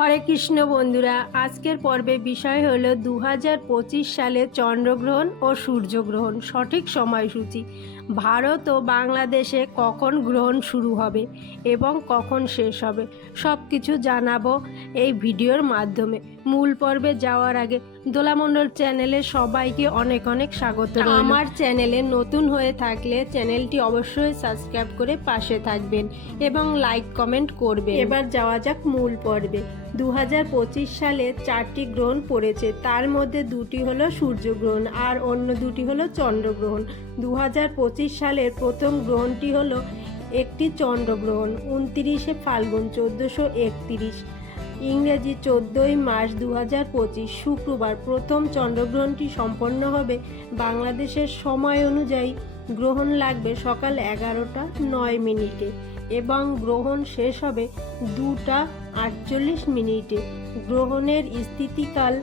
হরে কৃষ্ণ বন্ধুরা আজকের পর্বে বিষয় হলো দু হাজার পঁচিশ সালে চন্দ্রগ্রহণ ও সূর্যগ্রহণ সঠিক সময়সূচি। ভারত ও বাংলাদেশে কখন গ্রহণ শুরু হবে এবং কখন শেষ হবে সব কিছু জানাব এই ভিডিওর মাধ্যমে। মূল পর্বে যাওয়ার আগে দোলামণ্ডল চ্যানেলে সবাইকে অনেক অনেক স্বাগত আমার চ্যানেলে নতুন হয়ে থাকলে চ্যানেলটি অবশ্যই সাবস্ক্রাইব করে পাশে থাকবেন এবং লাইক কমেন্ট করবে এবার যাওয়া যাক মূল পর্বে। দু হাজার পঁচিশ সালে চারটি গ্রহণ পড়েছে। তার মধ্যে দুটি হলো সূর্যগ্রহণ আর অন্য দুটি হলো চন্দ্রগ্রহণ। দু হাজার পঁচিশ সালের প্রথম গ্রহণটি হলো একটি চন্দ্রগ্রহণ, উনতিরিশে ফাল্গুন, চোদ্দোশো একতিরিশ। ইংরেজি চোদ্দোই মার্চ দু পঁচিশ, শুক্রবার প্রথম চন্দ্রগ্রহণটি সম্পন্ন হবে। বাংলাদেশের সময় অনুযায়ী গ্রহণ লাগবে সকাল এগারোটা নয় মিনিটে এবং গ্রহণ শেষ হবে দুটা আটচল্লিশ মিনিটে। গ্রহণের স্থিতিকাল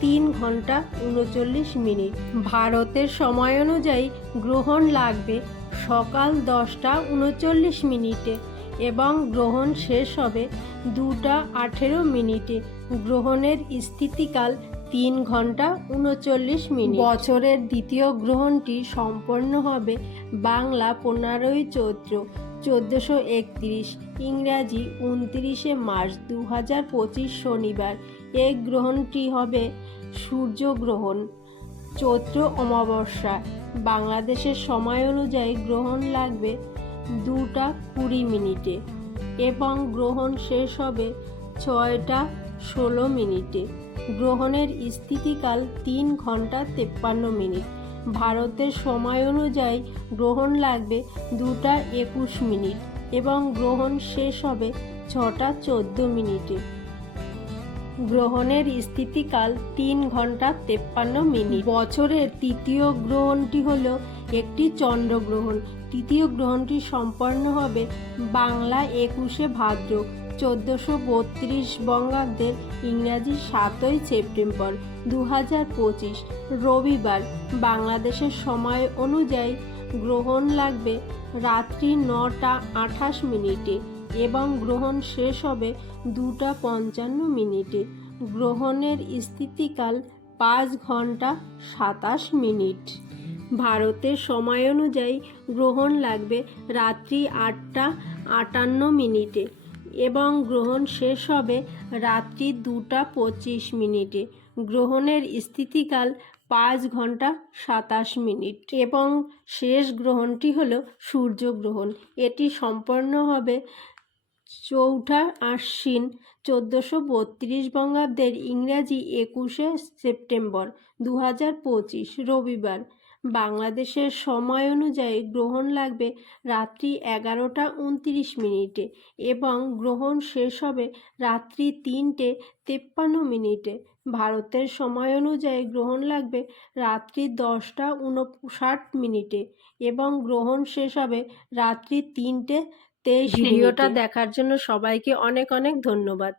তিন ঘণ্টা উনচল্লিশ মিনিট। ভারতের সময় অনুযায়ী গ্রহণ লাগবে সকাল দশটা উনচল্লিশ মিনিটে এবং গ্রহণ শেষ হবে দুটা আঠেরো মিনিটে। গ্রহণের স্থিতিকাল তিন ঘণ্টা উনচল্লিশ মিনিট। বছরের দ্বিতীয় গ্রহণটি সম্পন্ন হবে বাংলা পনেরোই চৈত্র। চোদ্দোশো একত্রিশ, ইংরাজি উনত্রিশে মার্চ দু হাজার পঁচিশ শনিবার। এই গ্রহণটি হবে সূর্যগ্রহণ, চৈত্র অমাবস্যা। বাংলাদেশের সময় অনুযায়ী গ্রহণ লাগবে দুটা কুড়ি মিনিটে এবং গ্রহণ শেষ হবে ছয়টা ষোলো মিনিটে। গ্রহণের স্থিতিকাল তিন ঘণ্টা তেপ্পান্ন মিনিট। ভারতের সময় অনুযায়ী গ্রহণ লাগবে দুটা একুশ মিনিট এবং গ্রহণ শেষ হবে ছটা চোদ্দ মিনিটে। গ্রহণের স্থিতিকাল তিন ঘণ্টা তেপ্পান্ন মিনিট। বছরের তৃতীয় গ্রহণটি হল একটি চন্দ্রগ্রহণ। তৃতীয় গ্রহণটি সম্পন্ন হবে বাংলা একুশে ভাদ্র। চোদ্দোশো বত্রিশ বঙ্গাব্দের ইংরাজি সাতই সেপ্টেম্বর দু পঁচিশ, রবিবার। বাংলাদেশের সময় অনুযায়ী গ্রহণ লাগবে রাত্রি নটা আঠাশ মিনিটে এবং গ্রহণ শেষ হবে দুটা পঞ্চান্ন মিনিটে। গ্রহণের স্থিতিকাল পাঁচ ঘণ্টা সাতাশ মিনিট। ভারতের সময় অনুযায়ী গ্রহণ লাগবে রাত্রি আটটা আটান্ন মিনিটে। এবং গ্রহণ শেষ হবে রাত্রি দুটা পঁচিশ মিনিটে। গ্রহণের স্থিতিকাল পাঁচ ঘণ্টা সাতাশ মিনিট এবং শেষ গ্রহণটি হলো সূর্যগ্রহণ এটি সম্পন্ন হবে চৌঠা আশ্বিন চোদ্দোশো বত্রিশ বঙ্গাব্দের ইংরাজি একুশে সেপ্টেম্বর দু হাজার পঁচিশ রবিবার। বাংলাদেশের সময় অনুযায়ী গ্রহণ লাগবে রাত্রি এগারোটা উনত্রিশ মিনিটে এবং গ্রহণ শেষ হবে রাত্রি তিনটে তেপ্পান্ন মিনিটে। ভারতের সময় অনুযায়ী গ্রহণ লাগবে রাত্রি দশটা উনষাট মিনিটে এবং গ্রহণ শেষ হবে রাত্রি তিনটে তেইশ ভিডিওটা দেখার জন্য সবাইকে অনেক অনেক ধন্যবাদ।